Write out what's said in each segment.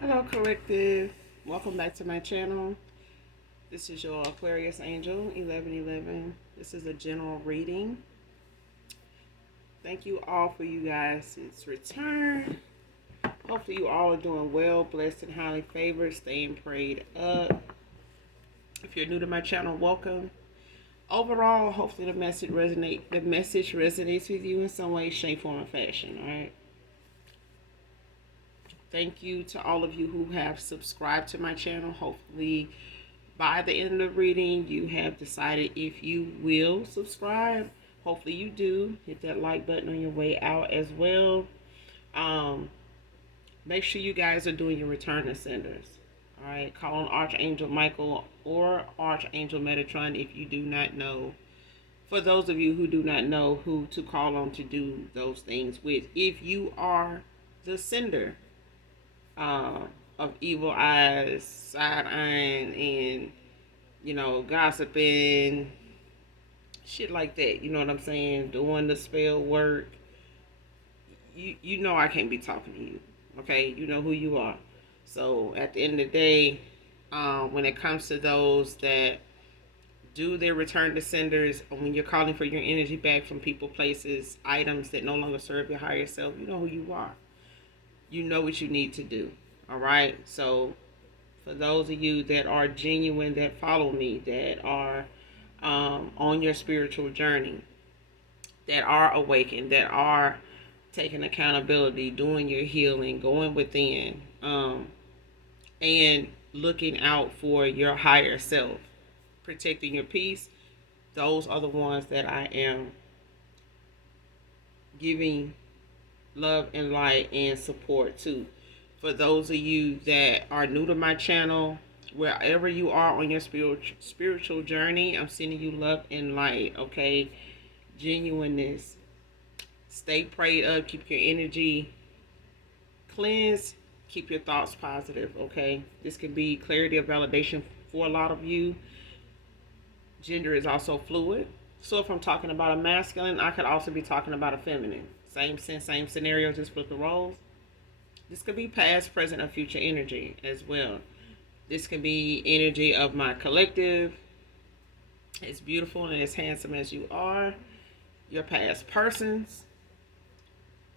Hello, collective. Welcome back to my channel. This is your Aquarius Angel 1111. This is a general reading. Thank you all for you guys' return. Hopefully, you all are doing well, blessed, and highly favored, staying prayed up. If you're new to my channel, welcome. Overall, hopefully, the message resonates with you in some way, shape, form, or fashion. All right. Thank you to all of you who have subscribed to my channel. Hopefully, by the end of the reading, you have decided if you will subscribe. Hopefully you do. Hit that like button on your way out as well. Make sure you guys are doing your return to senders. All right. Call on Archangel Michael or Archangel Metatron if you do not know. For those of you who do not know who to call on to do those things with, if you are the sender of evil eyes, side eyeing, and gossiping, shit like that. You know what I'm saying? Doing the spell work. You know I can't be talking to you. Okay, you know who you are. So at the end of the day, when it comes to those that do their return to senders, when you're calling for your energy back from people, places, items that no longer serve your higher self, you know who you are. You know what you need to do. All right. So for those of you that are genuine, that follow me, that are on your spiritual journey, that are awakened, that are taking accountability, doing your healing, going within, and looking out for your higher self, protecting your peace, those are the ones that I am giving love and light and support to. For those of you that are new to my channel, wherever you are on your spiritual journey, I'm sending you love and light, okay? Genuineness. Stay prayed up. Keep your energy cleansed. Keep your thoughts positive, okay? This can be clarity of validation for a lot of you. Gender is also fluid. So if I'm talking about a masculine, I could also be talking about a feminine. Same sense, same scenario, just flip the roles. This could be past, present, or future energy as well. This can be energy of my collective. As beautiful and as handsome as you are. Your past persons,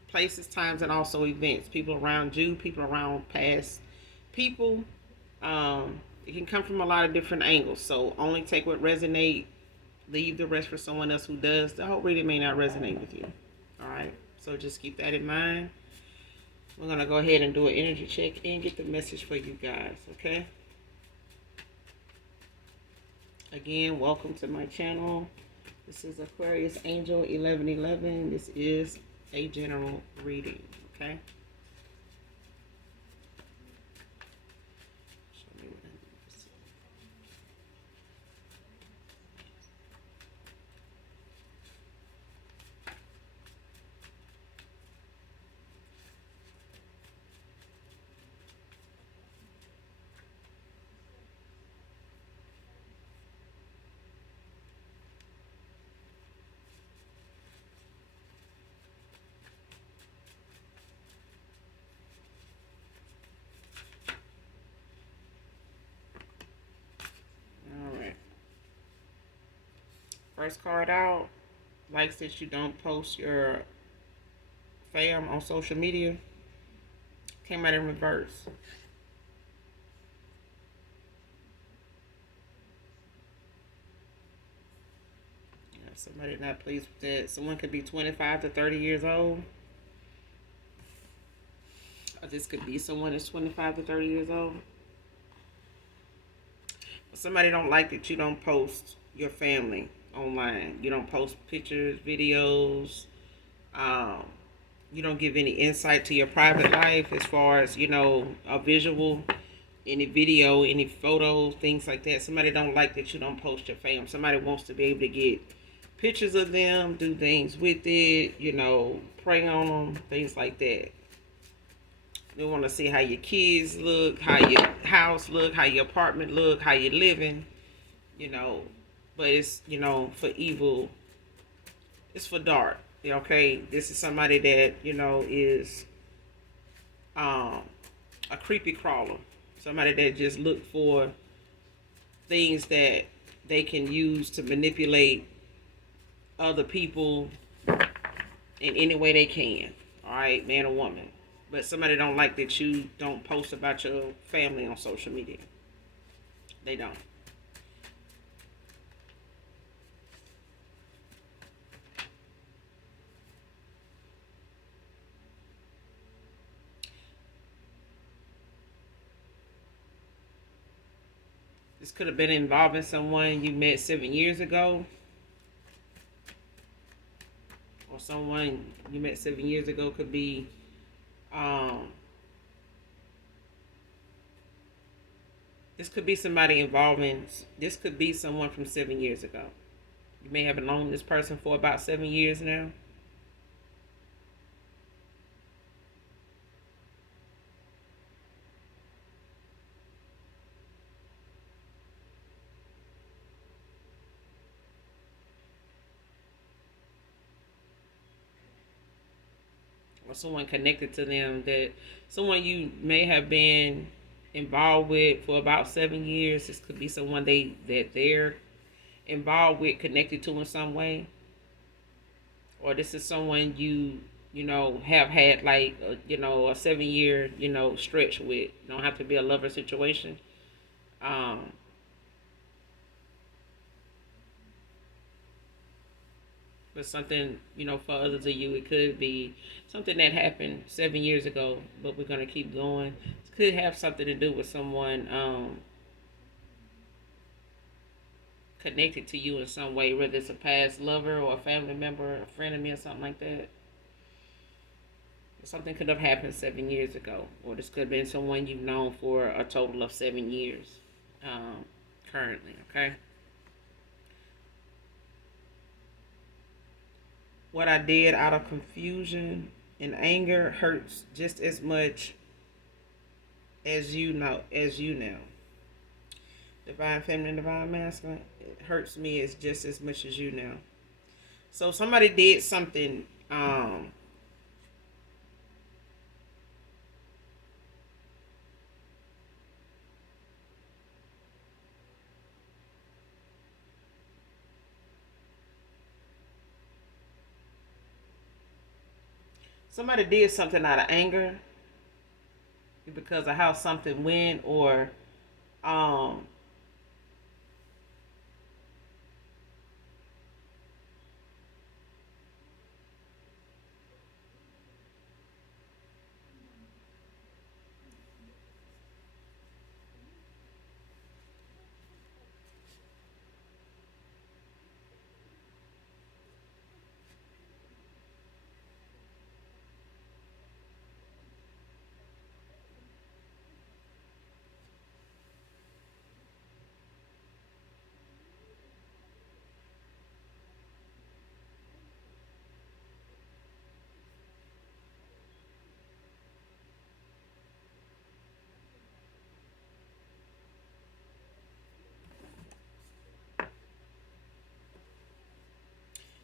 places, times, and also events. People around you, people around past people. It can come from a lot of different angles. So only take what resonates. Leave the rest for someone else who does. The whole reading may not resonate with you. All right. So just keep that in mind. We're going to go ahead and do an energy check and get the message for you guys, okay? Again, welcome to my channel. This is Aquarius Angel 1111. This is a general reading, okay? First card out, likes that you don't post your fam on social media. Came out in reverse. Yeah, somebody not pleased with that. Someone could be 25 to 30 years old. Or this could be someone that's 25 to 30 years old. Somebody don't like that you don't post your family online. You don't post pictures, videos. You don't give any insight to your private life as far as, a visual, any video, any photos, things like that. Somebody don't like that you don't post your fam. Somebody wants to be able to get pictures of them, do things with it, pray on them, things like that. They want to see how your kids look, how your house look, how your apartment look, how you're living, But it's, for evil. It's for dark. Okay, this is somebody that, is a creepy crawler, somebody that just look for things that they can use to manipulate other people in any way they can. All right, man or woman. But somebody don't like that you don't post about your family on social media. They don't. This could have been involving someone you met 7 years ago, or someone you met 7 years ago could be um, this could be somebody involving, this could be someone from 7 years ago. You may have known this person for about 7 years now. Or someone connected to them, that someone you may have been involved with for about 7 years. This could be someone they're involved with, connected to in some way. Or this is someone you have had like a 7 year stretch with. You don't have to be a lover situation. Um, but something for others of you, it could be something that happened 7 years ago. But we're gonna keep going. It could have something to do with someone connected to you in some way, whether it's a past lover or a family member, a friend of me, or something like that. Something could have happened 7 years ago, or this could have been someone you've known for a total of 7 years um, currently, okay? What I did out of confusion and anger hurts just as much as you know. Divine feminine, divine masculine, it hurts me as just as much as you know. So somebody did something. Somebody did something out of anger because of how something went, or um,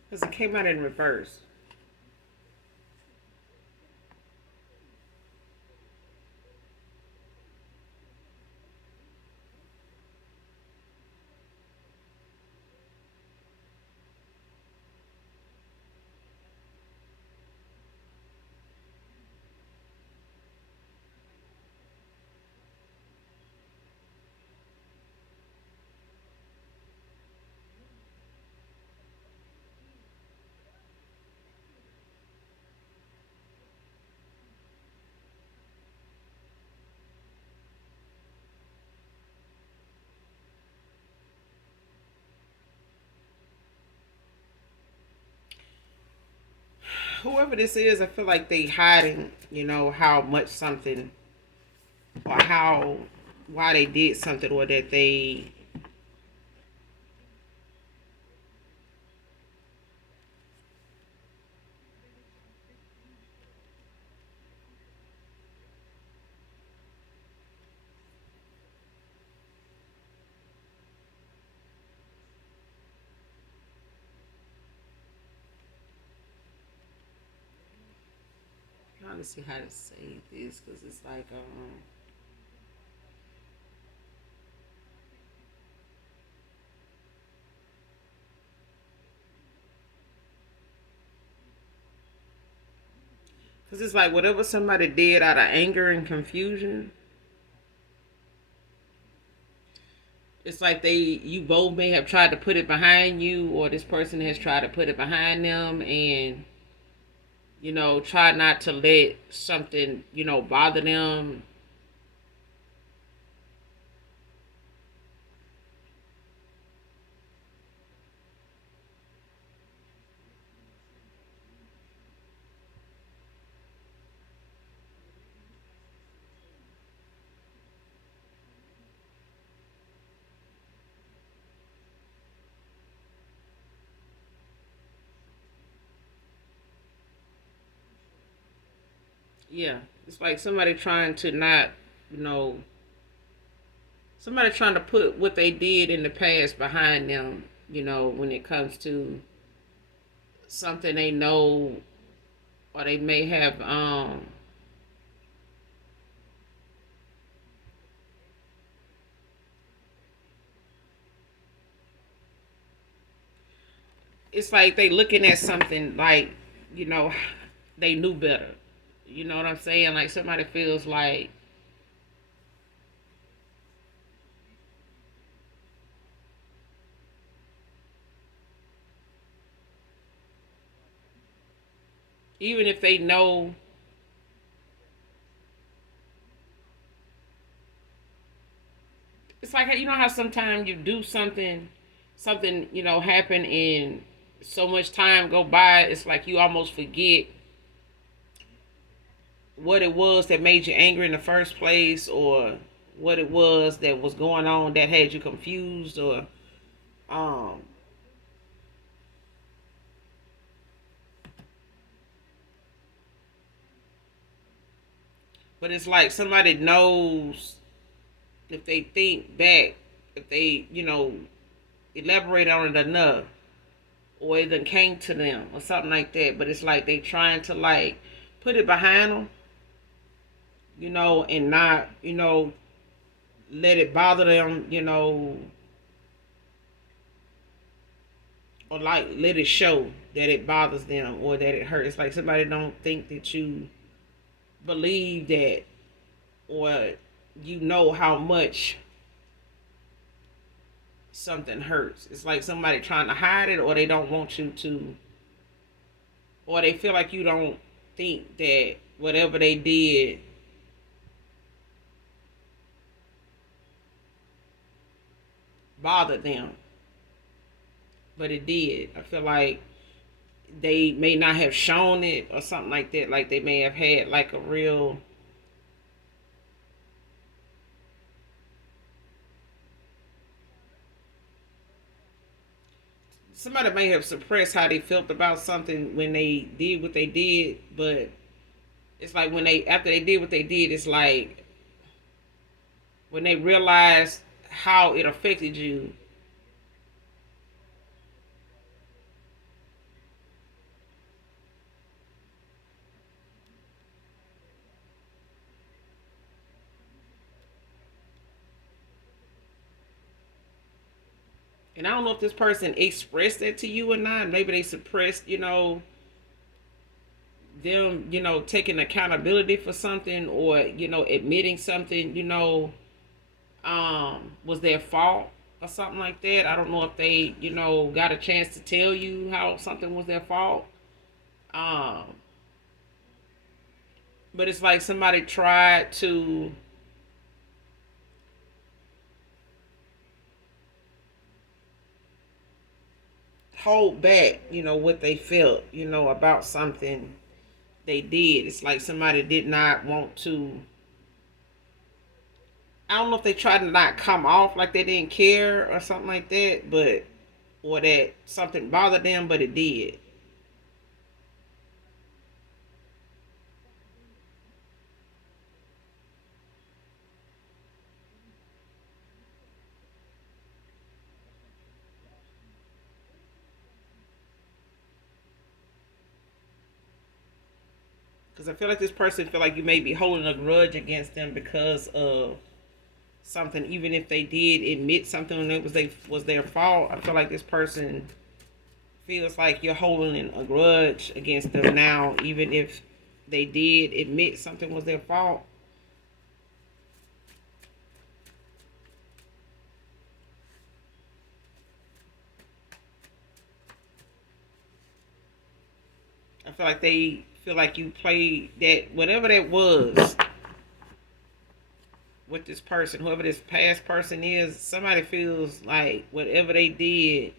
because it came out in reverse. Whoever this is, I feel like they hiding, how much something, or how, why they did something, or that they, I'm trying to see how to say this, because it's like, Because it's like whatever somebody did out of anger and confusion, it's like you both may have tried to put it behind you, or this person has tried to put it behind them, and try not to let something bother them. Yeah, it's like somebody trying to not, you know, somebody trying to put what they did in the past behind them. When it comes to something they know, or they may have. It's like they looking at something like, you know, they knew better. You know what I'm saying? Like somebody feels like even if they know, it's like how sometimes you do something happen, and so much time go by, it's like you almost forget what it was that made you angry in the first place, or what it was that was going on that had you confused, or um but it's like somebody knows, if they think back, if they elaborate on it enough, or it then came to them or something like that. But it's like they trying to like put it behind them, and not let it bother them, or like let it show that it bothers them or that it hurts. It's like somebody don't think that you believe that, or how much something hurts. It's like somebody trying to hide it, or they don't want you to, or they feel like you don't think that whatever they did bothered them, but it did. I feel like they may not have shown it or something like that. Like they may have had like a real, somebody may have suppressed how they felt about something when they did what they did. But it's like when they after they did what they did, it's like when they realized how it affected you. And I don't know if this person expressed that to you or not. Maybe they suppressed, them, taking accountability for something, or, admitting something, was their fault or something like that. I don't know if they, got a chance to tell you how something was their fault. Um, but it's like somebody tried to hold back, what they felt, about something they did. It's like somebody did not want to. I don't know if they tried to not come off like they didn't care or something like that, but or that something bothered them, but it did. Because I feel like this person feel like you may be holding a grudge against them because of something, even if they did admit something that was their fault. I feel like this person feels like you're holding a grudge against them now, even if they did admit something was their fault. I feel like they feel like you played that, whatever that was with this person, whoever this past person is. Somebody feels like whatever they did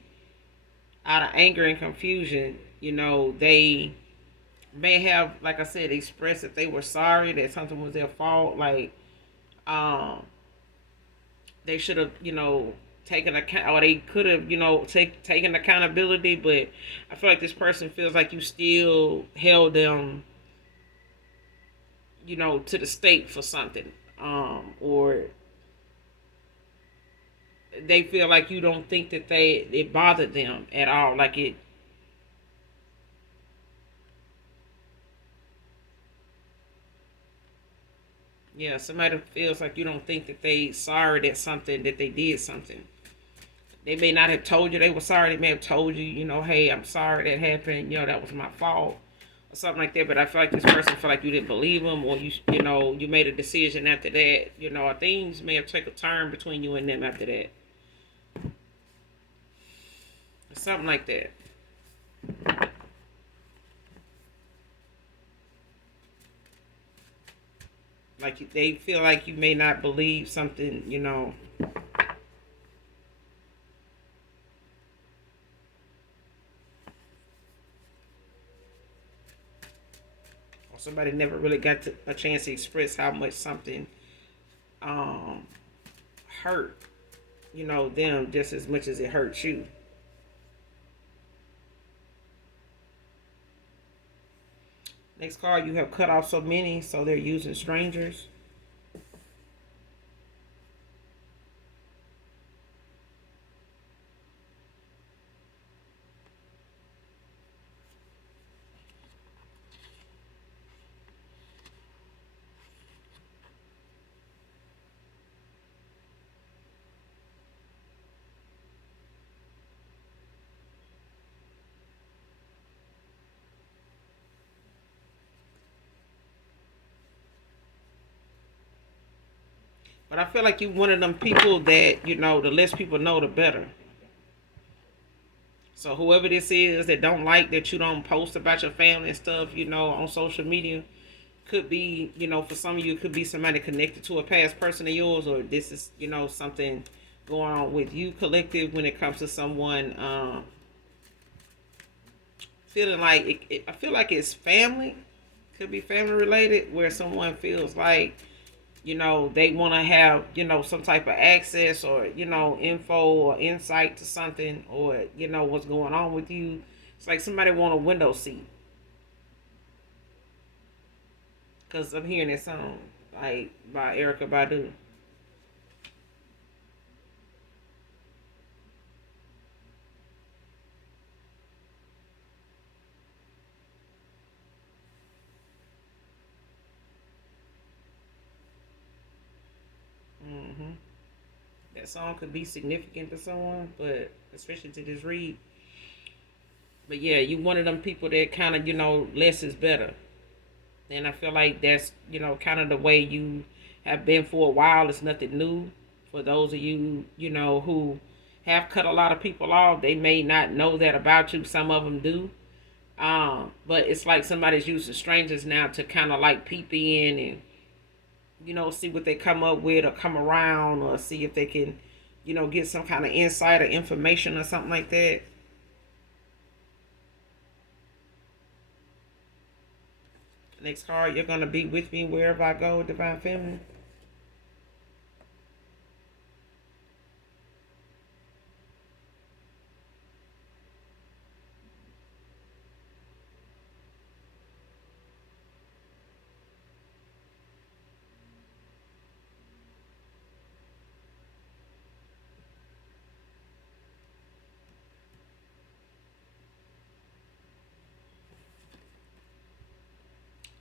out of anger and confusion, they may have, like I said, expressed that they were sorry, that something was their fault. Like, um, they should have, taken account, or they could have, taken accountability. But I feel like this person feels like you still held them, to the stake for something, or they feel like you don't think that it bothered them at all, like it. Yeah, somebody feels like you don't think that they sorry that something, that they did something. They may not have told you they were sorry. They may have told you, hey, I'm sorry that happened. That was my fault, or something like that. But I feel like this person feel like you didn't believe them, or you made a decision after that. Or things may have taken a turn between you and them after that, something like that. Like they feel like you may not believe something, or somebody never really got a chance to express how much something um hurt, them just as much as it hurts you. Next card, you have cut off so many, so they're using strangers. But I feel like you one of them people that, the less people know, the better. So whoever this is that don't like that you don't post about your family and stuff, on social media, could be, for some of you, it could be somebody connected to a past person of yours, or this is, something going on with you collective when it comes to someone feeling like I feel like it's family, could be family related, where someone feels like, they want to have, some type of access, or, info or insight to something, or, what's going on with you. It's like somebody want a window seat. Because I'm hearing this song, like, by Erica Badu. hmm That song could be significant to someone, but especially to this read. But yeah, you one of them people that kind of, less is better. And I feel like that's, kind of the way you have been for a while. It's nothing new. For those of you, who have cut a lot of people off, they may not know that about you. Some of them do. But it's like somebody's using strangers now to kind of like peep in and, see what they come up with, or come around, or see if they can, get some kind of insight or information or something like that. Next card, you're going to be with me wherever I go, Divine Feminine.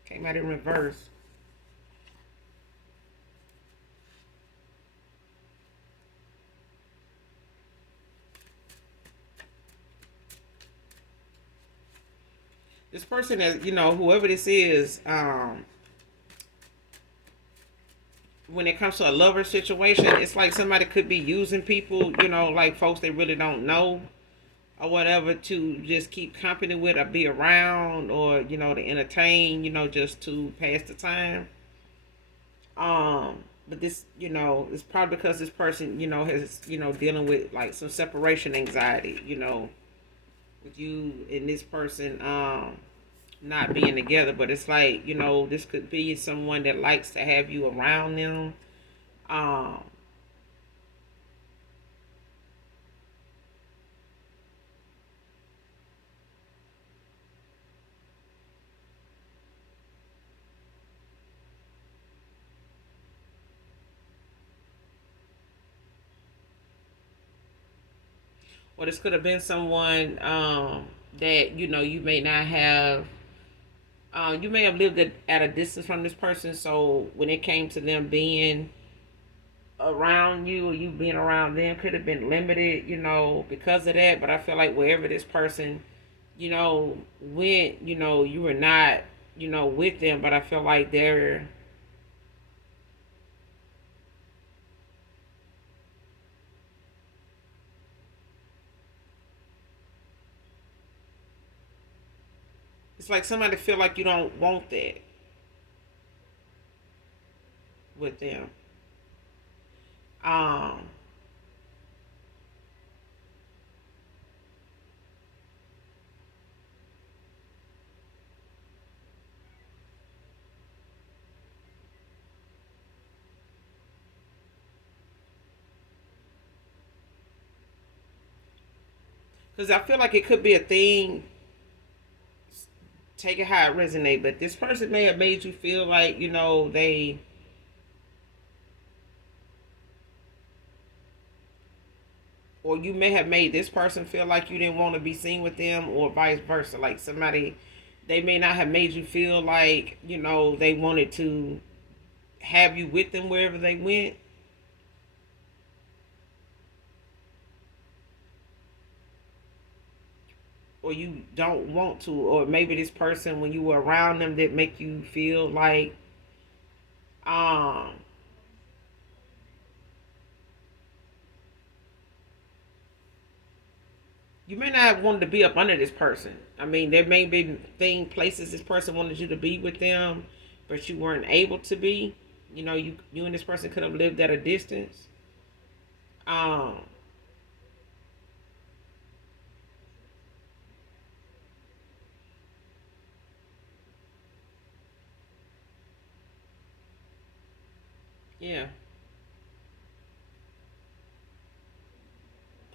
Came out in reverse. This person that, whoever this is, when it comes to a lover situation, it's like somebody could be using people, like folks they really don't know or whatever, to just keep company with or be around, or to entertain, just to pass the time. But this, it's probably because this person, has, dealing with like some separation anxiety, with you and this person not being together. But it's like, this could be someone that likes to have you around them. Um, or this could have been someone that you may not have. You may have lived at a distance from this person, so when it came to them being around you or you being around them could have been limited, because of that. But I feel like wherever this person, went, you were not, with them. But I feel like it's like somebody feel like you don't want that with them. Um, because I feel like it could be a thing. Take it how it resonate, but this person may have made you feel like they, or you may have made this person feel like you didn't want to be seen with them, or vice versa. Like somebody, they may not have made you feel like they wanted to have you with them wherever they went, or you don't want to, or maybe this person when you were around them that make you feel like um you may not have wanted to be up under this person. I mean, there may be places this person wanted you to be with them, but you weren't able to be. You and this person could have lived at a distance. Um, yeah,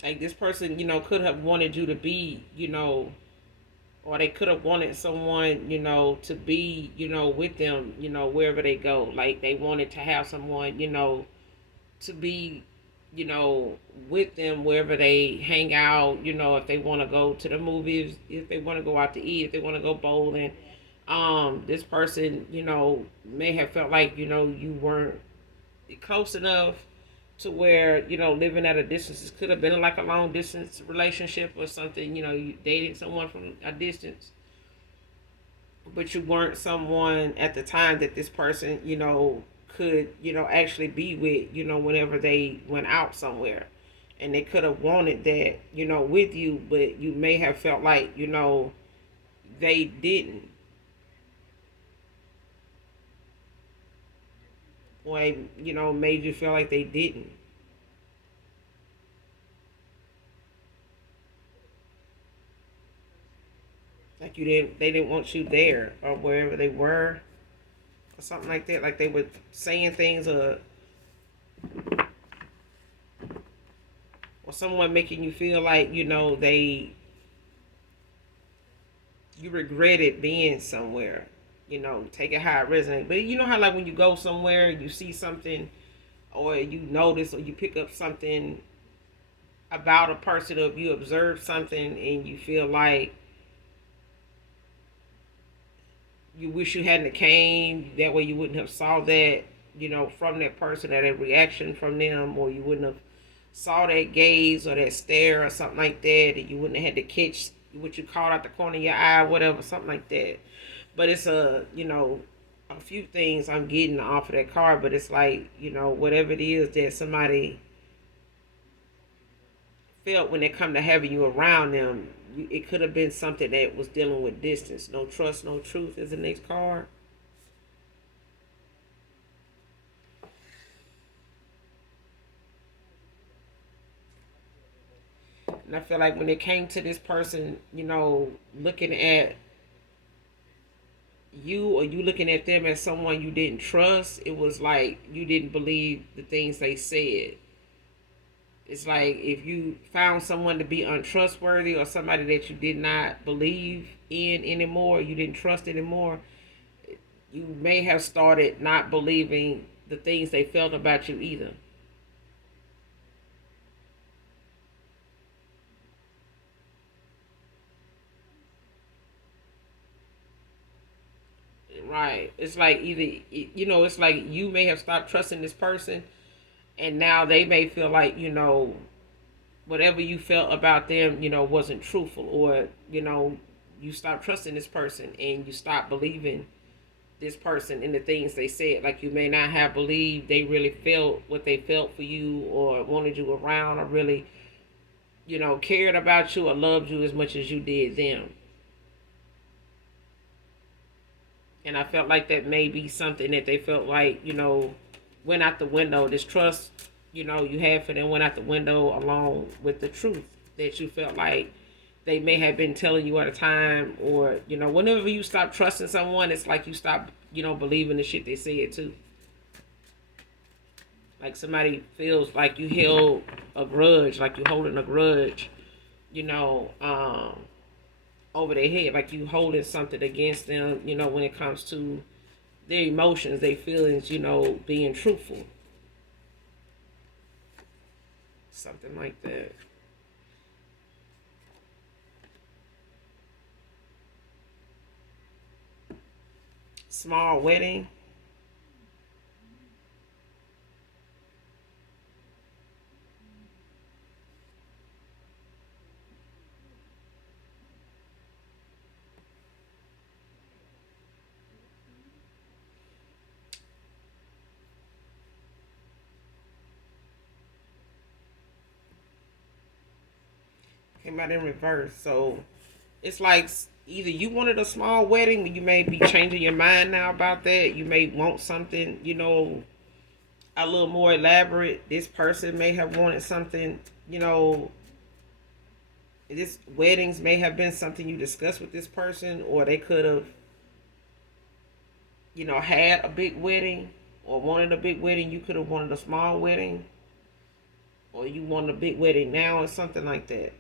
like this person, could have wanted you to be, or they could have wanted someone, to be, with them, wherever they go. Like they wanted to have someone, to be, you know, with them wherever they hang out, if they want to go to the movies, if they want to go out to eat, if they want to go bowling. This person, may have felt like, you weren't close enough to where, living at a distance. It could have been like a long distance relationship or something, you dating someone from a distance, but you weren't someone at the time that this person, could, actually be with, whenever they went out somewhere. And they could have wanted that, with you, but you may have felt like, they didn't. Or, made you feel like they didn't. Like they didn't want you there or wherever they were or something like that. Like they were saying things, or someone making you feel like, you regretted being somewhere. Take it how it resonates. But you know how like when you go somewhere, you see something, or you notice, or you pick up something about a person, or you observe something, and you feel like you wish you hadn't came. That way, you wouldn't have saw that, from that person, or that reaction from them, or you wouldn't have saw that gaze or that stare or something like that, and you wouldn't have had to catch what you call out the corner of your eye, whatever, something like that. But it's a few things I'm getting off of that card. But it's like, whatever it is that somebody felt when they come to having you around them, it could have been something that was dealing with distance. No trust, no truth is the next card. And I feel like when it came to this person, looking at you, or you looking at them as someone you didn't trust, it was like you didn't believe the things they said. It's like if you found someone to be untrustworthy, or somebody that you did not believe in anymore, you didn't trust anymore, you may have started not believing the things they felt about you either. Right. It's like either, it's like you may have stopped trusting this person, and now they may feel like, whatever you felt about them, wasn't truthful, or, you stopped trusting this person and you stopped believing this person and the things they said. Like you may not have believed they really felt what they felt for you, or wanted you around, or really, cared about you or loved you as much as you did them. And I felt like that may be something that they felt like, went out the window. This trust, you had for them went out the window, along with the truth that you felt like they may have been telling you at a time. Or, whenever you stop trusting someone, it's like you stop, believing the shit they said too. Like somebody feels like you held a grudge, like you holding a grudge, you know, over their head, like you holding something against them, when it comes to their emotions, their feelings, being truthful. Something like that. Small wedding. Came out in reverse. So it's like either you wanted a small wedding, you may be changing your mind now about that. You may want something, a little more elaborate. This person may have wanted something, this weddings may have been something you discussed with this person, or they could have, had a big wedding, or wanted a big wedding. You could have wanted a small wedding, or you wanted a big wedding now, or something like that.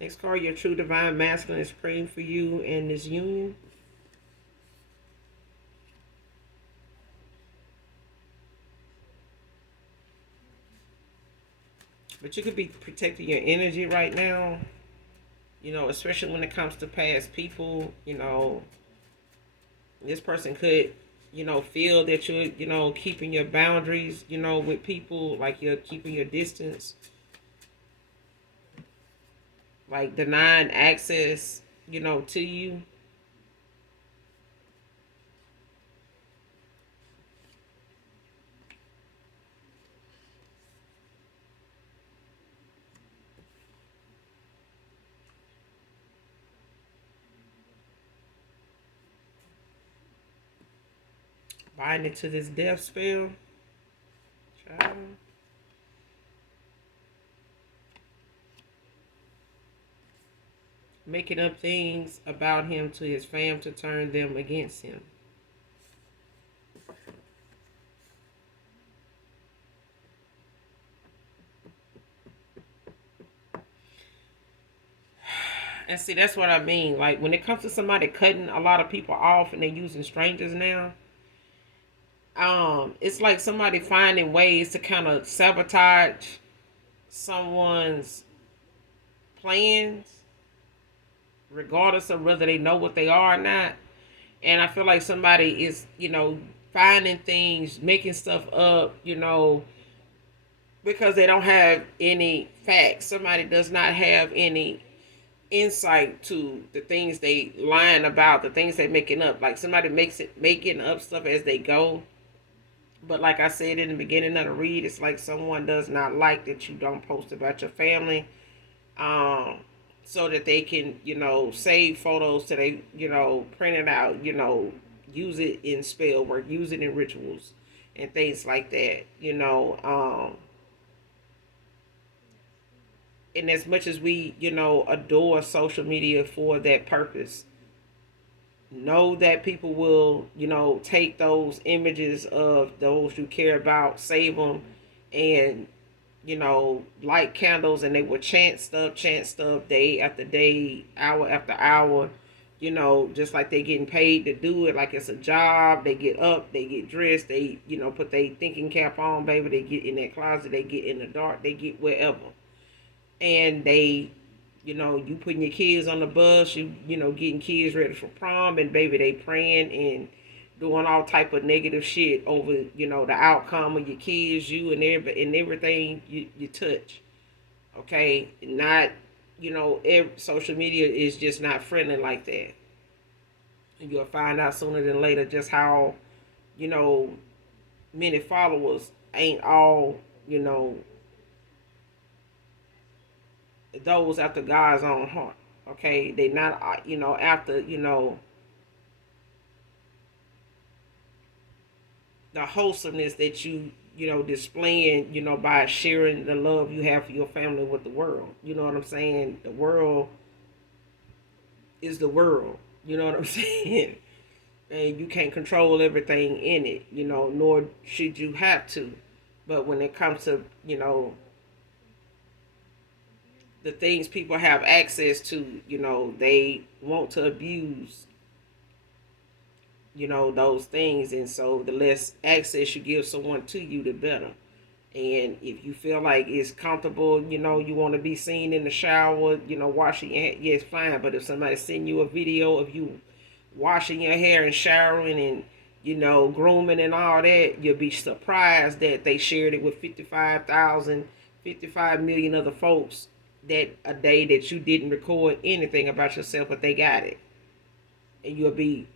Next card, your true divine masculine is praying for you in this union. But you could be protecting your energy right now, especially when it comes to past people. This person could, feel that you're, keeping your boundaries, with people, like you're keeping your distance, like denying access, to you. Binding to this death spell. Child. Making up things about him to his fam to turn them against him. And see, that's what I mean. Like, when it comes to somebody cutting a lot of people off and they're using strangers now, It's like somebody finding ways to kind of sabotage someone's plans, regardless of whether they know what they are or not. And I feel like somebody is, finding things, making stuff up, because they don't have any facts. Somebody does not have any insight to the things they lying about, the things they making up. Like somebody making up stuff as they go. But like I said in the beginning of the read, it's like someone does not like that you don't post about your family, um, so that they can, save photos to they, print it out, use it in spell work, use it in rituals and things like that, and as much as we, adore social media for that purpose, know that people will, take those images of those you care about, save them, and, light candles, and they will chant stuff day after day, hour after hour, just like they getting paid to do it, like it's a job. They get up, they get dressed, they, put their thinking cap on, baby. They get in that closet, they get in the dark, they get wherever, and they, you putting your kids on the bus, getting kids ready for prom, and baby, they praying and doing all type of negative shit over, the outcome of your kids, you and everything you touch. Okay, not, social media is just not friendly like that. And you'll find out sooner than later just how, you know, many followers ain't all, those after God's own heart. Okay, they not, after, the wholesomeness that you displaying, by sharing the love you have for your family with the world. You know what I'm saying? The world is the world. You know what I'm saying? And you can't control everything in it, nor should you have to. But when it comes to, the things people have access to, they want to abuse, those things. And so the less access you give someone to you, the better. And if you feel like it's comfortable, you want to be seen in the shower, washing your hair, yes, fine. But if somebody send you a video of you washing your hair and showering and, grooming and all that, you'll be surprised that they shared it with 55 million other folks that a day that you didn't record anything about yourself, but they got it. And you'll be,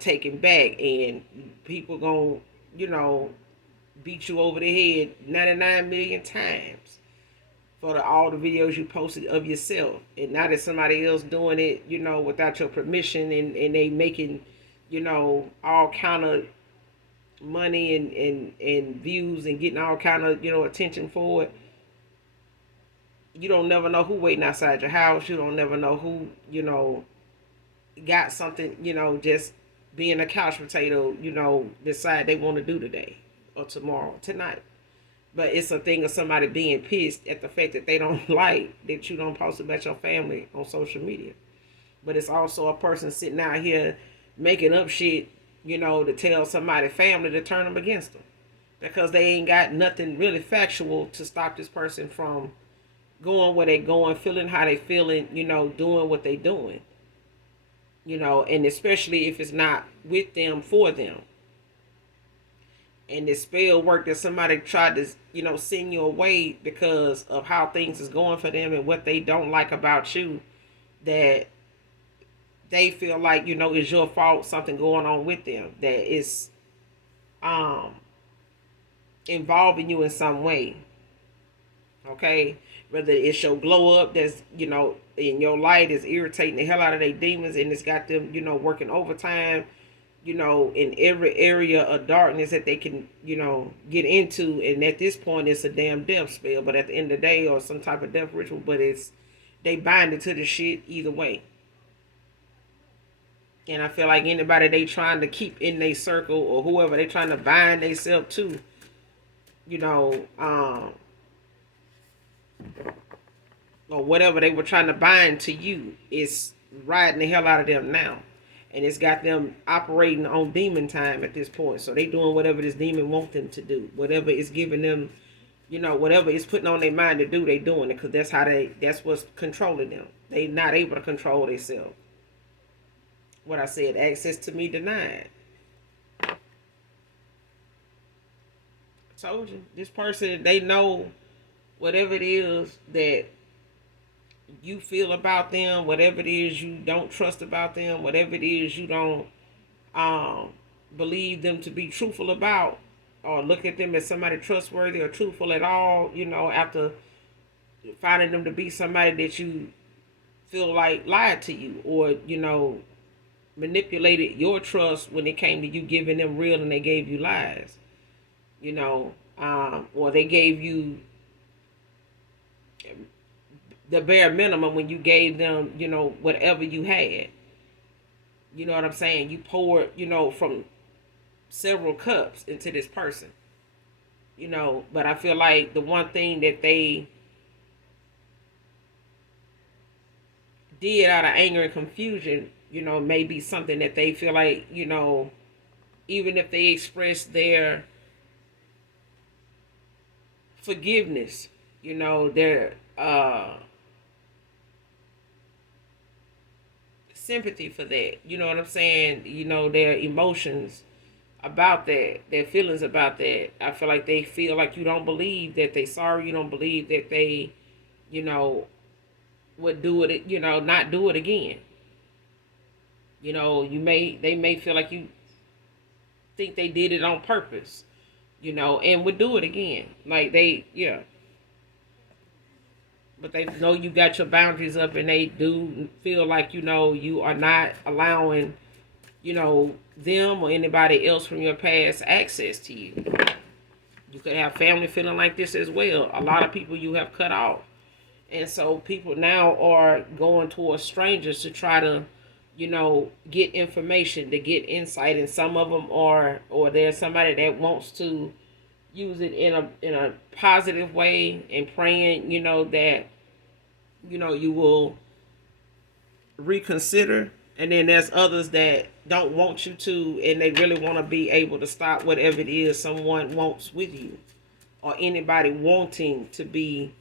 taken back, and people gonna, beat you over the head 99 million times for all the videos you posted of yourself. And now that somebody else doing it, without your permission, and they making, all kind of money and views and getting all kind of, attention for it. You don't never know who waiting outside your house. You don't never know who, got something, just being a couch potato, decide they want to do today or tomorrow, tonight. But it's a thing of somebody being pissed at the fact that they don't like that you don't post about your family on social media. But it's also a person sitting out here making up shit, to tell somebody family to turn them against them. Because they ain't got nothing really factual to stop this person from going where they going, feeling how they feeling, doing what they doing. And especially if it's not with them, for them. And the spell work that somebody tried to, send you away because of how things is going for them and what they don't like about you, that they feel like, is your fault, something going on with them that is involving you in some way. Okay, whether it's your glow up that's, in your light is irritating the hell out of their demons, and it's got them, working overtime, in every area of darkness that they can, get into. And at this point, it's a damn death spell. But at the end of the day, or some type of death ritual, but they bind it to the shit either way. And I feel like anybody they trying to keep in their circle, or whoever they trying to bind themselves to, or whatever they were trying to bind to you, is riding the hell out of them now. and it's got them operating on demon time at this point. So they doing whatever this demon wants them to do, whatever it's giving them, whatever it's putting on their mind to do, they doing it because that's what's controlling them. They not able to control themselves. What I said, access to me denied. I told you, this person, they know whatever it is that you feel about them, whatever it is you don't trust about them, whatever it is you don't um, believe them to be truthful about, or look at them as somebody trustworthy or truthful at all, after finding them to be somebody that you feel like lied to you, or, manipulated your trust when it came to you giving them real and they gave you lies, or they gave you the bare minimum when you gave them, whatever you had. You know what I'm saying? You poured, from several cups into this person. But I feel like the one thing that they did out of anger and confusion, may be something that they feel like, even if they express their forgiveness, their sympathy for that. You know what I'm saying? Their emotions about that, their feelings about that. I feel like they feel like you don't believe that they sorry. You don't believe that they, you know, would do it. Not do it again. They may feel like you think they did it on purpose. And would do it again. Like they, yeah. But they know you got your boundaries up, and they do feel like you are not allowing them or anybody else from your past access to you. You could have family feeling like this as well. A lot of people you have cut off, and so people now are going towards strangers to try to get information, to get insight, and some of them are, or there's somebody that wants to use it in a positive way, and praying that you will reconsider. And then there's others that don't want you to, and they really want to be able to stop whatever it is someone wants with you, or anybody wanting to be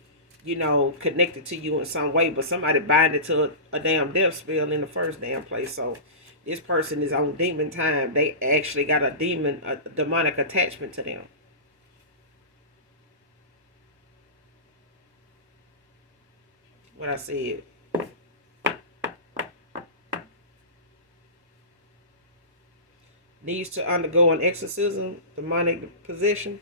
connected to you in some way, but somebody bind it to a damn death spell in the first damn place. So this person is on demon time. They actually got a demonic attachment to them. What I said. Needs to undergo an exorcism, demonic possession.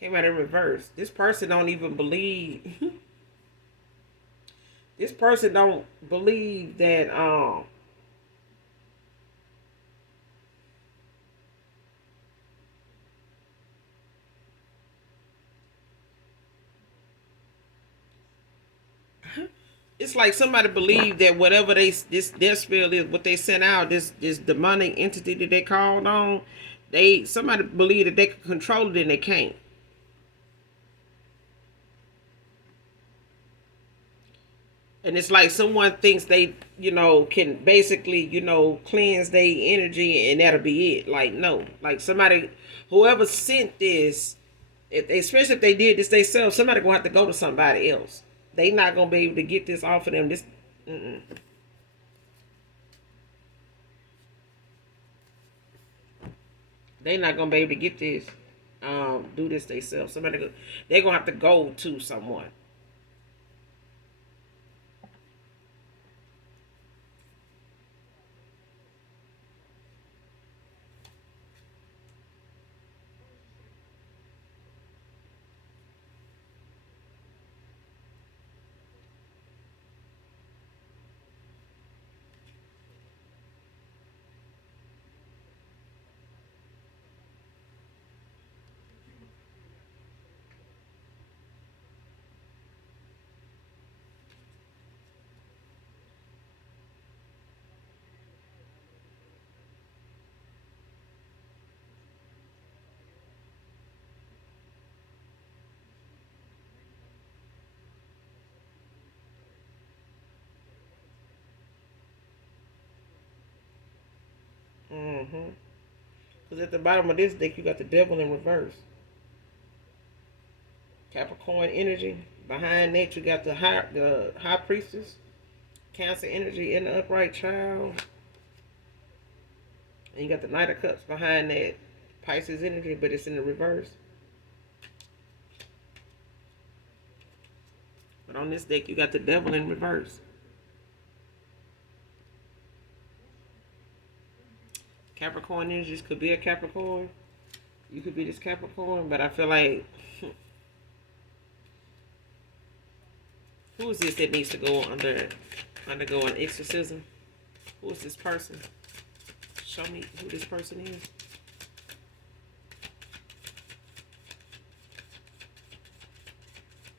Came out in reverse. This person don't even believe. This person don't believe that it's like somebody believed that whatever this death spell is, what they sent out, this demonic entity that they called on, somebody believed that they could control it, and they can't. And it's like someone thinks they, can basically, cleanse their energy, and that'll be it. Like, no. Like somebody, whoever sent this, especially if they did this themselves, somebody gonna have to go to somebody else. They not gonna be able to get this off of them. This, they not gonna be able to get this, do this themselves. They gonna have to go to someone. Because at the bottom of this deck, you got the devil in reverse. Capricorn energy. Behind that, you got the high priestess. Cancer energy in the upright child. And you got the Knight of Cups behind that. Pisces energy, but it's in the reverse. But on this deck, you got the devil in reverse. Capricorn energy could be a Capricorn. You could be this Capricorn, but I feel like who is this that needs to go undergo an exorcism? Who is this person? Show me who this person is.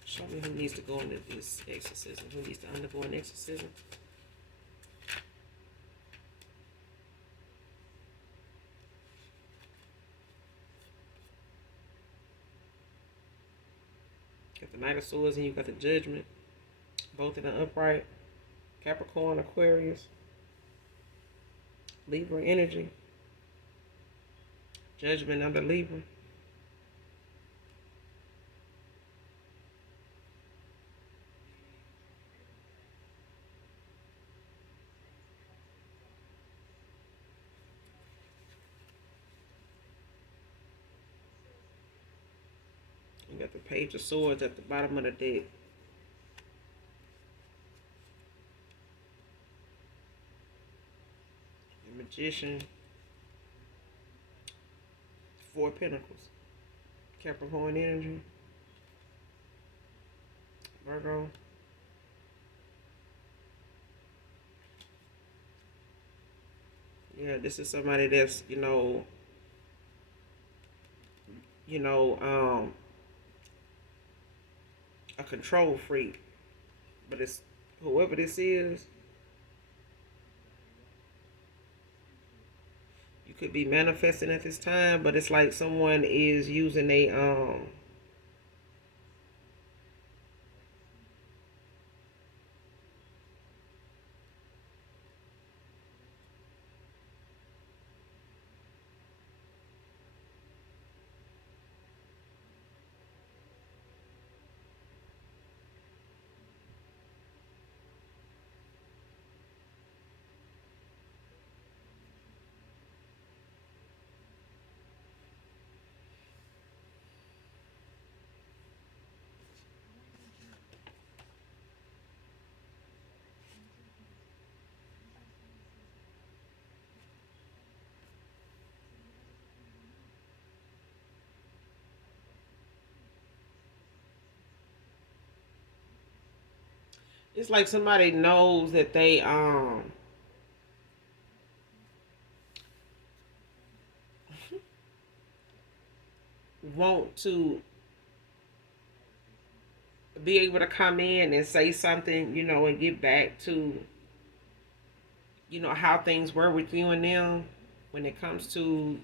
Show me who needs to go into this exorcism. Who needs to undergo an exorcism? Got the Knight of Swords and you got the Judgment. Both in the upright. Capricorn, Aquarius. Libra energy. Judgment under Libra. You got the Page of Swords at the bottom of the deck. The Magician. Four of Pentacles. Capricorn energy. Virgo. Yeah, this is somebody that's, a control freak. But it's whoever this is, you could be manifesting at this time, but it's like someone is using it's like somebody knows that they want to be able to come in and say something, and get back to, how things were with you and them when it comes to,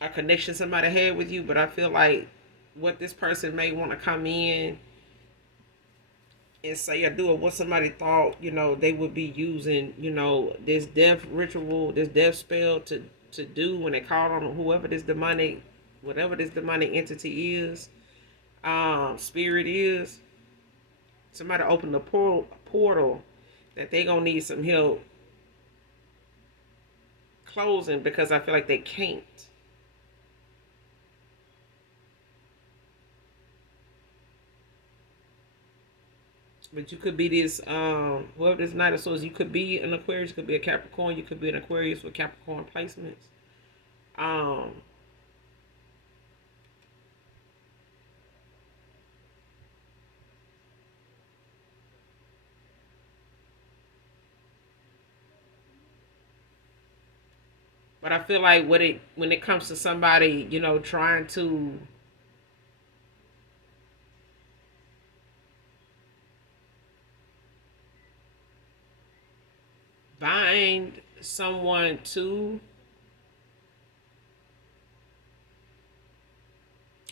a connection somebody had with you. But I feel like what this person may want to come in and say or do, or what somebody thought, they would be using, this death ritual, this death spell to do when they call on whoever this demonic, whatever this demonic entity is, spirit is. Somebody open the portal that they gonna need some help closing, because I feel like they can't. But you could be this, whoever this Knight of Swords, you could be an Aquarius, you could be a Capricorn, you could be an Aquarius with Capricorn placements. But I feel like when it comes to somebody, trying to bind someone to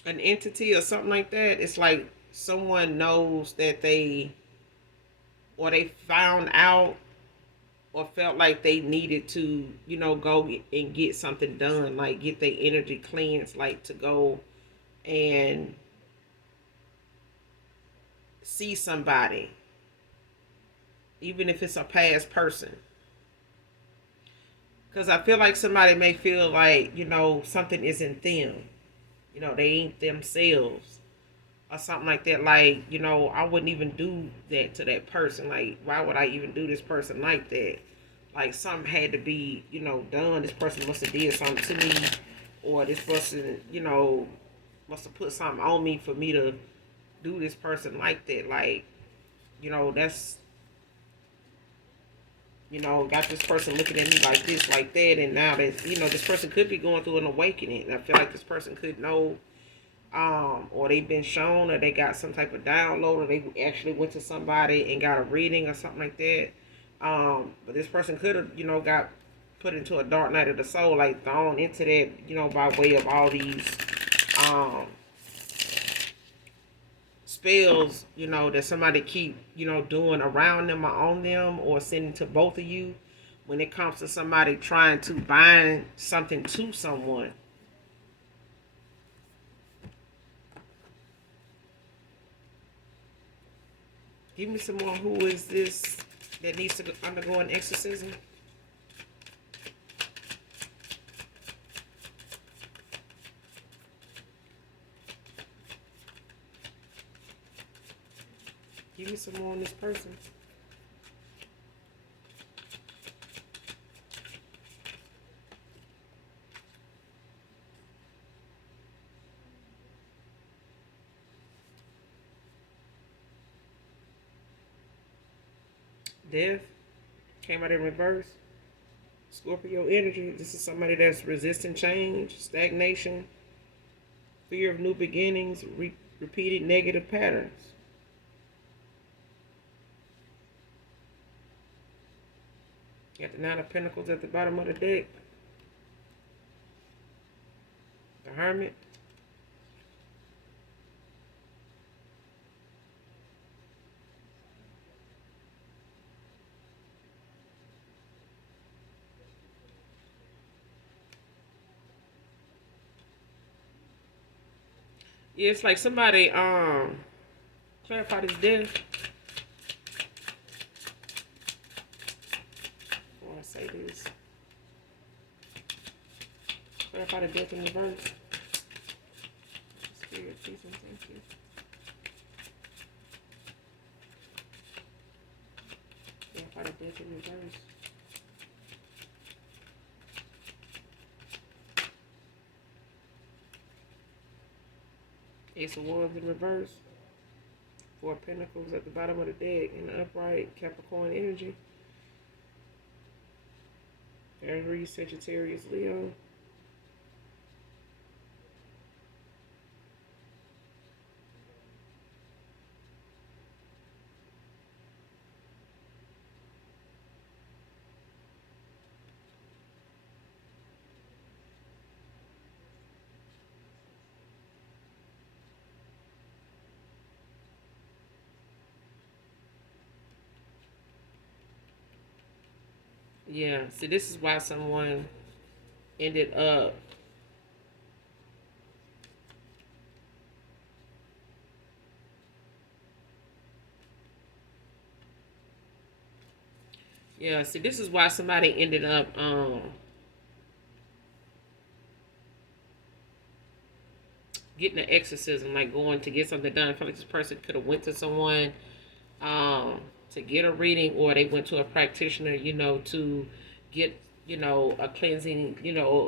an entity or something like that, it's like someone knows that they or they found out or felt like they needed to, go and get something done, like get their energy cleansed, like to go and see somebody, even if it's a past person. Because I feel like somebody may feel like, something isn't them. They ain't themselves or something like that. Like, I wouldn't even do that to that person. Like, why would I even do this person like that? Like, something had to be, done. This person must have did something to me, or this person, must have put something on me for me to do this person like that. Like, that's, got this person looking at me like this, like that, and now that, this person could be going through an awakening. And I feel like this person could know, or they've been shown, or they got some type of download, or they actually went to somebody and got a reading or something like that. But this person could have, got put into a dark night of the soul, like thrown into that, by way of all these um, spells, that somebody keep, doing around them or on them, or sending to both of you. When it comes to somebody trying to bind something to someone. Give me some more. Who is this that needs to undergo an exorcism? Give me some more on this person. Death came out in reverse. Scorpio energy. This is somebody that's resisting change, stagnation, fear of new beginnings, repeated negative patterns. Got the Nine of Pentacles at the bottom of the deck. The Hermit. Yeah, it's like somebody clarify this death. Before I say this. Clarify the death in reverse. Spirit, please and thank you. Clarify the death in reverse. Ace of Wands in reverse. Four of Pentacles at the bottom of the deck in the upright. Capricorn energy. Aries, Sagittarius, Leo. Yeah, see, this is why someone ended up yeah, see, this is why somebody ended up getting an exorcism, like going to get something done. I feel like this person could have went to someone to get a reading, or they went to a practitioner, to get, a cleansing,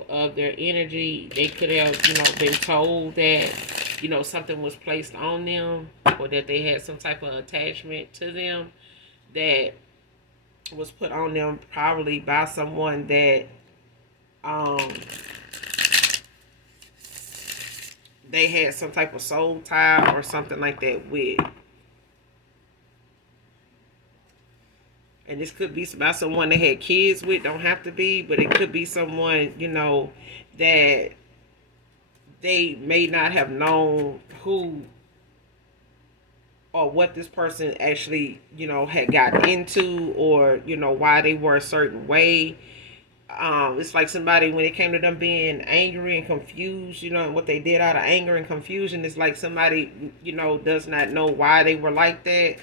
of their energy. They could have, been told that, something was placed on them, or that they had some type of attachment to them that was put on them probably by someone that they had some type of soul tie or something like that with. And this could be about someone they had kids with. Don't have to be, but it could be someone, that they may not have known who or what this person actually, had gotten into, or, why they were a certain way. It's like somebody, when it came to them being angry and confused, and what they did out of anger and confusion, it's like somebody, does not know why they were like that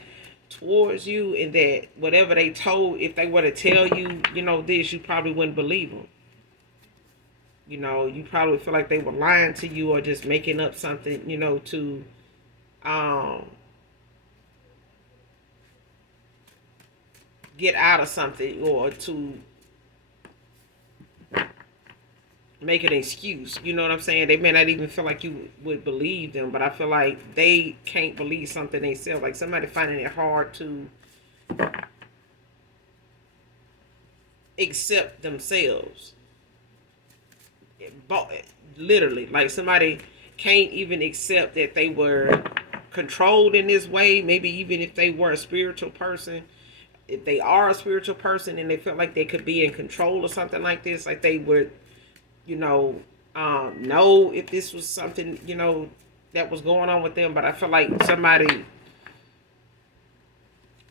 towards you, and that whatever they told, if they were to tell you, this, you probably wouldn't believe them. You probably feel like they were lying to you, or just making up something, to um, get out of something, or to make an excuse. You know what I'm saying? They may not even feel like you would believe them, but I feel like they can't believe something themselves. Like somebody finding it hard to accept themselves. Literally, like somebody can't even accept that they were controlled in this way. Maybe even if they were a spiritual person, if they are a spiritual person and they felt like they could be in control or something like this, like they would, you know if this was something, that was going on with them. But I feel like somebody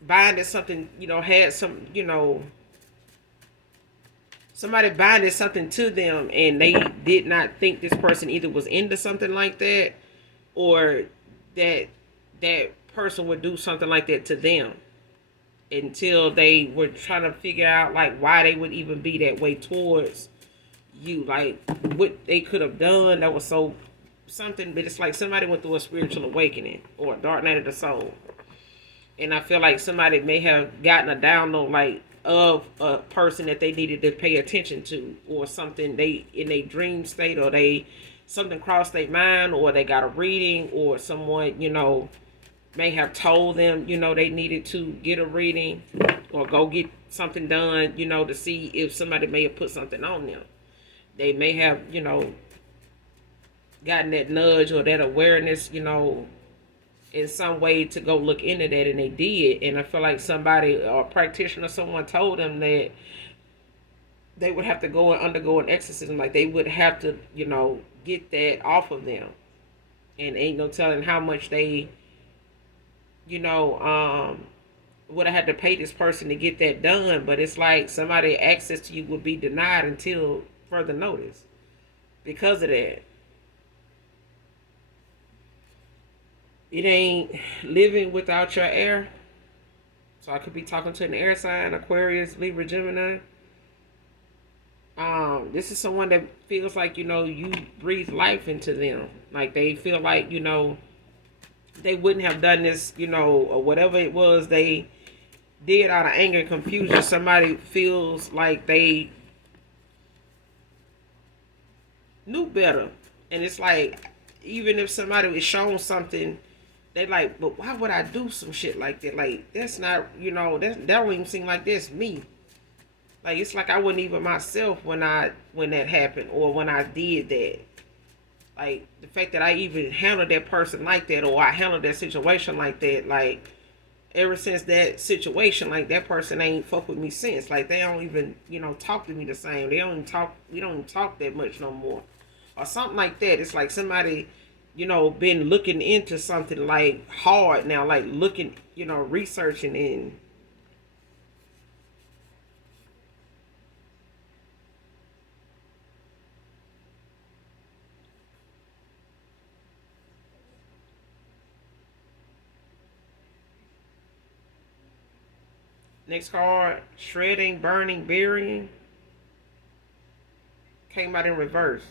binded something, had some, somebody binded something to them, and they did not think this person either was into something like that, or that that person would do something like that to them, until they were trying to figure out like why they would even be that way towards you, like what they could have done that was so something. But it's like somebody went through a spiritual awakening or a dark night of the soul, and I feel like somebody may have gotten a download, like of a person that they needed to pay attention to, or something they in a dream state, or they something crossed their mind, or they got a reading, or someone, may have told them, they needed to get a reading or go get something done, to see if somebody may have put something on them. They may have, gotten that nudge or that awareness, in some way to go look into that, and they did. And I feel like somebody or a practitioner, someone told them that they would have to go and undergo an exorcism, like they would have to, get that off of them. And ain't no telling how much they, you know, would have had to pay this person to get that done. But it's like somebody access to you would be denied until further notice because of that. It ain't living without your air. So I could be talking to an air sign, Aquarius, Libra, Gemini. This is someone that feels like, you breathe life into them. Like they feel like, they wouldn't have done this, or whatever it was they did out of anger and confusion. Somebody feels like they knew better. And it's like, even if somebody was shown something, they like, but why would I do some shit like that? Like, that's not, that don't even seem like that's me. Like, it's like I wasn't even myself when that happened, or when I did that. Like, the fact that I even handled that person like that, or I handled that situation like that, like, ever since that situation, like, that person ain't fuck with me since. Like, they don't even, talk to me the same. We don't even talk that much no more. Or something like that. It's like somebody, been looking into something, like, hard now, like, looking, researching in. Next card, shredding, burning, burying. Came out in reverse.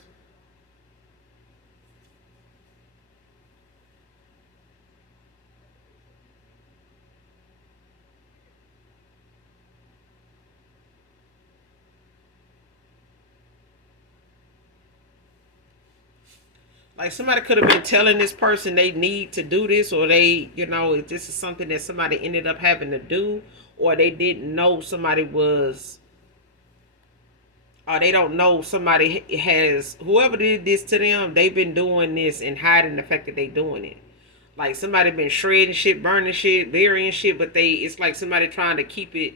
Like somebody could have been telling this person they need to do this, or they, if this is something that somebody ended up having to do, or they didn't know somebody was, or they don't know somebody has, whoever did this to them, they've been doing this and hiding the fact that they doing it. Like somebody been shredding shit, burning shit, burying shit, but it's like somebody trying to keep it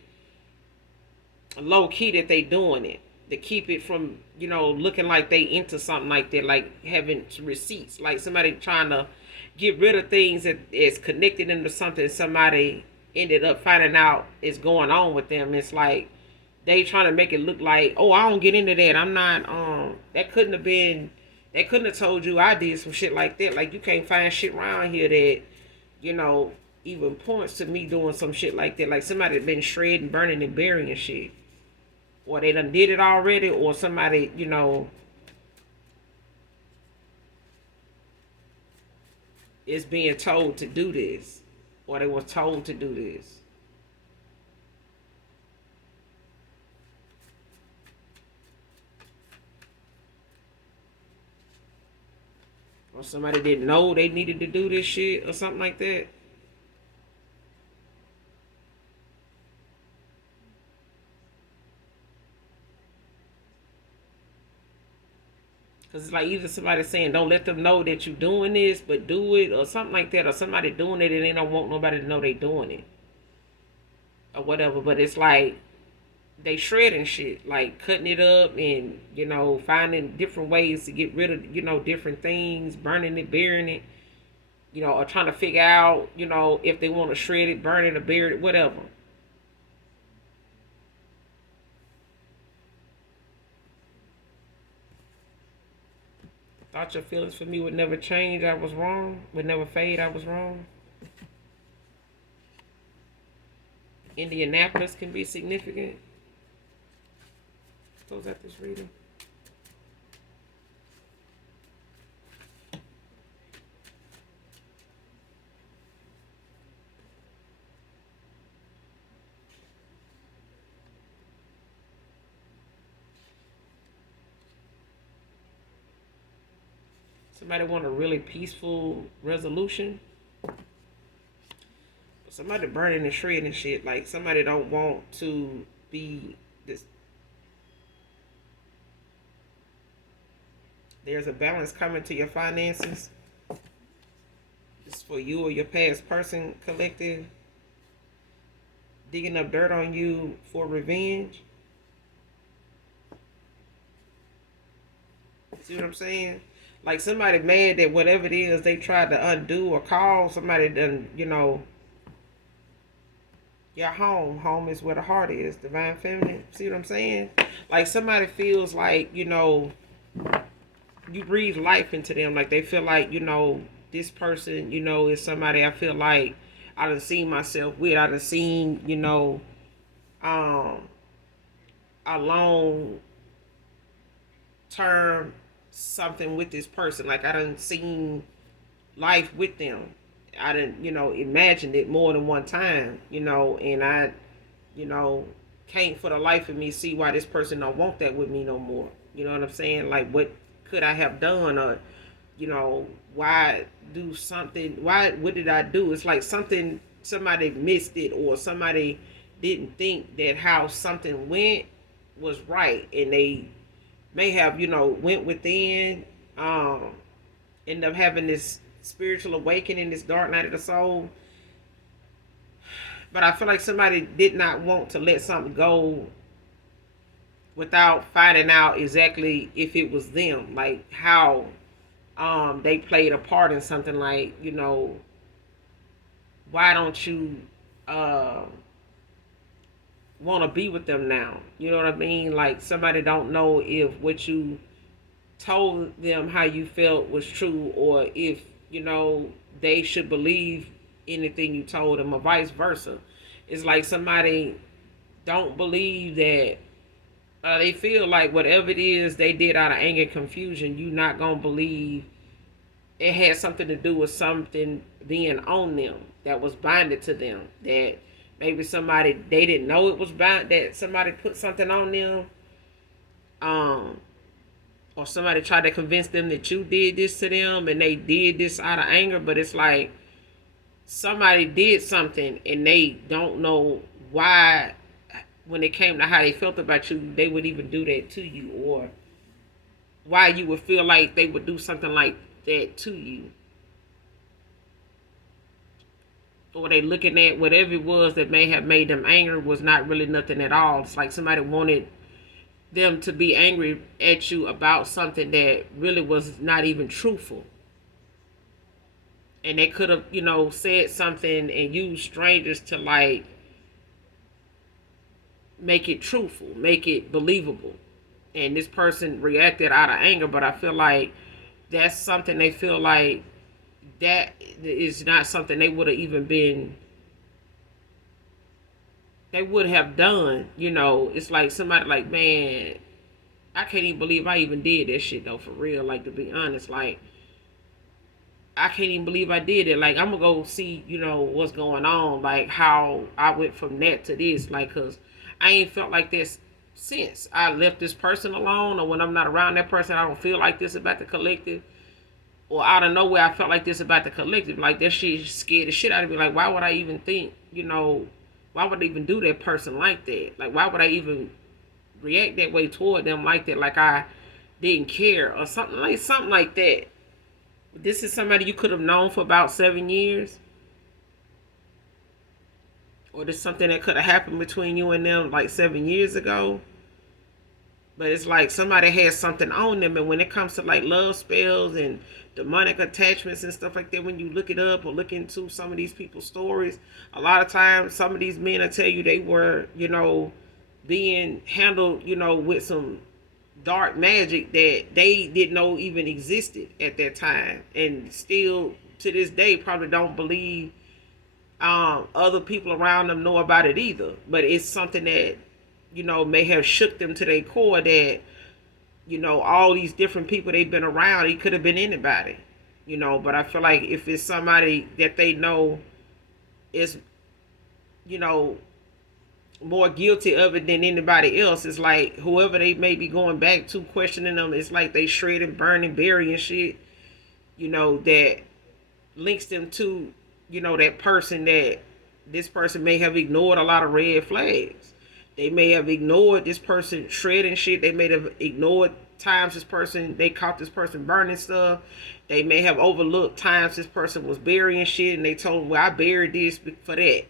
low key that they doing it. to keep it from, looking like they into something like that, like having receipts, like somebody trying to get rid of things that is connected into something somebody ended up finding out is going on with them. It's like they trying to make it look like, oh, I don't get into that. I'm not, that couldn't have been, they couldn't have told you I did some shit like that. Like, you can't find shit around here that, even points to me doing some shit like that. Like somebody been shredding, burning, and burying shit. Or they done did it already, or somebody, is being told to do this. Or they were told to do this. Or somebody didn't know they needed to do this shit or something like that. Because it's like either somebody saying, don't let them know that you're doing this, but do it, or something like that. Or somebody doing it and they don't want nobody to know they doing it. Or whatever. But it's like, they shredding shit, like cutting it up and, finding different ways to get rid of, different things, burning it, burying it, or trying to figure out, if they want to shred it, burn it, or bury it, whatever. Thought your feelings for me would never change, I was wrong. Would never fade, I was wrong. Indianapolis can be significant. Close out this reading. Somebody want a really peaceful resolution. Somebody burning and shredding shit. Like somebody don't want to be this. There's a balance coming to your finances. It's for you or your past person collective. Digging up dirt on you for revenge. See what I'm saying? Like somebody mad that whatever it is they tried to undo or call, somebody done, your home. Home is where the heart is. Divine feminine. See what I'm saying? Like somebody feels like, you breathe life into them. Like they feel like, this person, is somebody I feel like I done seen myself with. I done seen, a long term something with this person. Like I done seen life with them. I done, imagined it more than one time, and I, can't for the life of me see why this person don't want that with me no more. You know what I'm saying? Like what could I have done, or, why do something, what did I do? It's like somebody missed it, or somebody didn't think that how something went was right, and they may have, went within, end up having this spiritual awakening, this dark night of the soul. But I feel like somebody did not want to let something go without finding out exactly if it was them, like how they played a part in something. Like, why don't you want to be with them now? You know what I mean? Like somebody don't know if what you told them how you felt was true, or if, they should believe anything you told them, or vice versa. It's like somebody don't believe that, they feel like whatever it is they did out of anger and confusion, you not gonna believe it had something to do with something being on them that was binded to them, that maybe somebody, they didn't know it was bound, that somebody put something on them, or somebody tried to convince them that you did this to them and they did this out of anger. But it's like somebody did something and they don't know why, when it came to how they felt about you, they would even do that to you, or why you would feel like they would do something like that to you. Or they looking at whatever it was that may have made them angry was not really nothing at all. It's like somebody wanted them to be angry at you about something that really was not even truthful. And they could have, said something and used strangers to like make it truthful, make it believable. And this person reacted out of anger, but I feel like that's something they feel like that is not something they would have even been, they would have done. It's like somebody like, man, I can't even believe I even did that shit though, for real. Like, to be honest, like, I can't even believe I did it. Like, I'm gonna go see, what's going on, like how I went from that to this, like, cause I ain't felt like this since I left this person alone, or when I'm not around that person, I don't feel like this about the collective. Or out of nowhere, I felt like this about the collective. Like, that shit scared the shit out of me. Like, why would I even think, why would I even do that person like that? Like, why would I even react that way toward them like that? Like I didn't care or something like that. This is somebody you could have known for about 7 years. Or there's something that could have happened between you and them like 7 years ago. But it's like somebody has something on them. And when it comes to like love spells and demonic attachments and stuff like that, when you look it up or look into some of these people's stories, a lot of times some of these men will tell you they were, being handled, with some dark magic that they didn't know even existed at that time. And still to this day probably don't believe other people around them know about it either. But it's something that, may have shook them to their core that, all these different people they've been around, it could have been anybody, but I feel like if it's somebody that they know is, you know, more guilty of it than anybody else, it's like whoever they may be going back to questioning them, it's like they shred and burn and bury and shit, that links them to, that person, that this person may have ignored a lot of red flags. They may have ignored this person shredding shit. They may have ignored times they caught this person burning stuff. They may have overlooked times this person was burying shit and they told them, well, I buried this for that.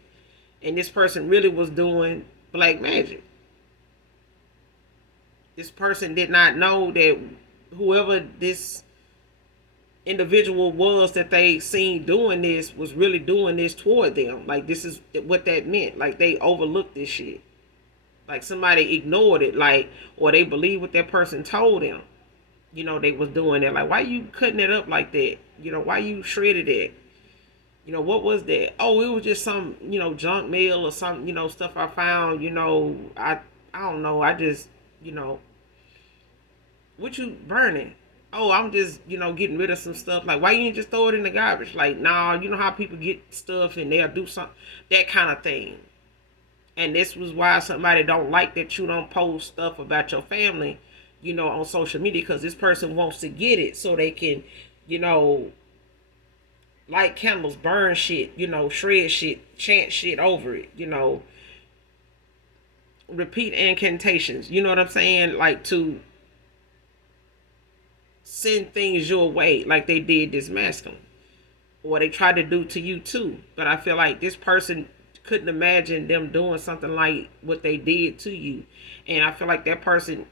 And this person really was doing black magic. This person did not know that whoever this individual was that they seen doing this was really doing this toward them. Like, this is what that meant. Like, they overlooked this shit. Like, somebody ignored it, like, or they believed what that person told them. They was doing that. Like, why you cutting it up like that? Why you shredded it? What was that? Oh, it was just some, junk mail or some, stuff I found, I don't know. I just, what you burning? Oh, I'm just, getting rid of some stuff. Like, why you ain't just throw it in the garbage? Like, nah, you know how people get stuff and they'll do something, that kind of thing. And this was why somebody don't like that you don't post stuff about your family, on social media, because this person wants to get it so they can, light candles, burn shit, shred shit, chant shit over it, repeat incantations, you know what I'm saying? Like, to send things your way like they did this masculine. Or they tried to do to you too. But I feel like this person couldn't imagine them doing something like what they did to you. And I feel like that person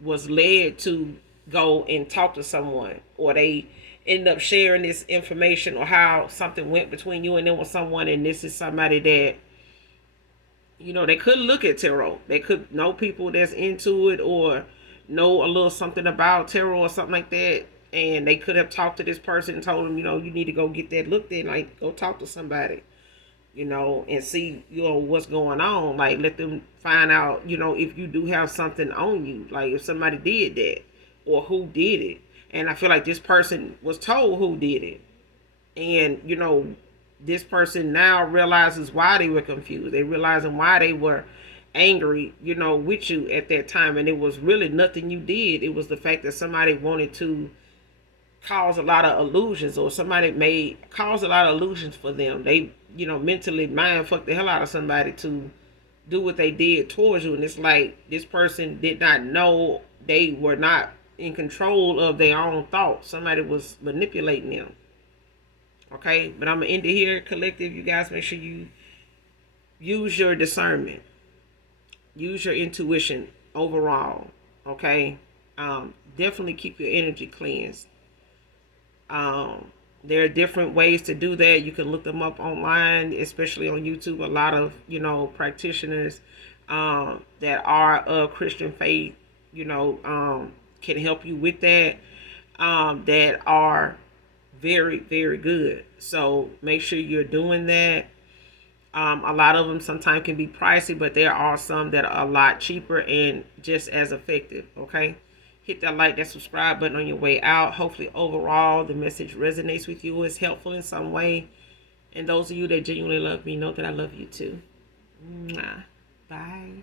was led to go and talk to someone, or they end up sharing this information, or how something went between you and them with someone, and this is somebody that, they could look at tarot. They could know people that's into it, or know a little something about tarot or something like that. And they could have talked to this person and told them, you need to go get that looked at, like, go talk to somebody, and see, what's going on. Like, let them find out, if you do have something on you, like if somebody did that or who did it. And I feel like this person was told who did it. And, this person now realizes why they were confused. They realizing why they were angry, with you at that time. And it was really nothing you did. It was the fact that somebody wanted to cause a lot of illusions, or somebody may cause a lot of illusions for them. They, mentally mind fuck the hell out of somebody to do what they did towards you. And it's like this person did not know they were not in control of their own thoughts. Somebody was manipulating them. Okay, but I'm gonna end it here, collective. You guys make sure you use your discernment, use your intuition, overall. Okay. Definitely keep your energy cleansed. Um, there are different ways to do that. You can look them up online, especially on YouTube. A lot of, practitioners that are of Christian faith, can help you with that. That are very, very good. So make sure you're doing that. A lot of them sometimes can be pricey, but there are some that are a lot cheaper and just as effective. Okay. Hit that like, that subscribe button on your way out. Hopefully, overall, the message resonates with you, is helpful in some way. And those of you that genuinely love me know that I love you too. Mwah. Bye.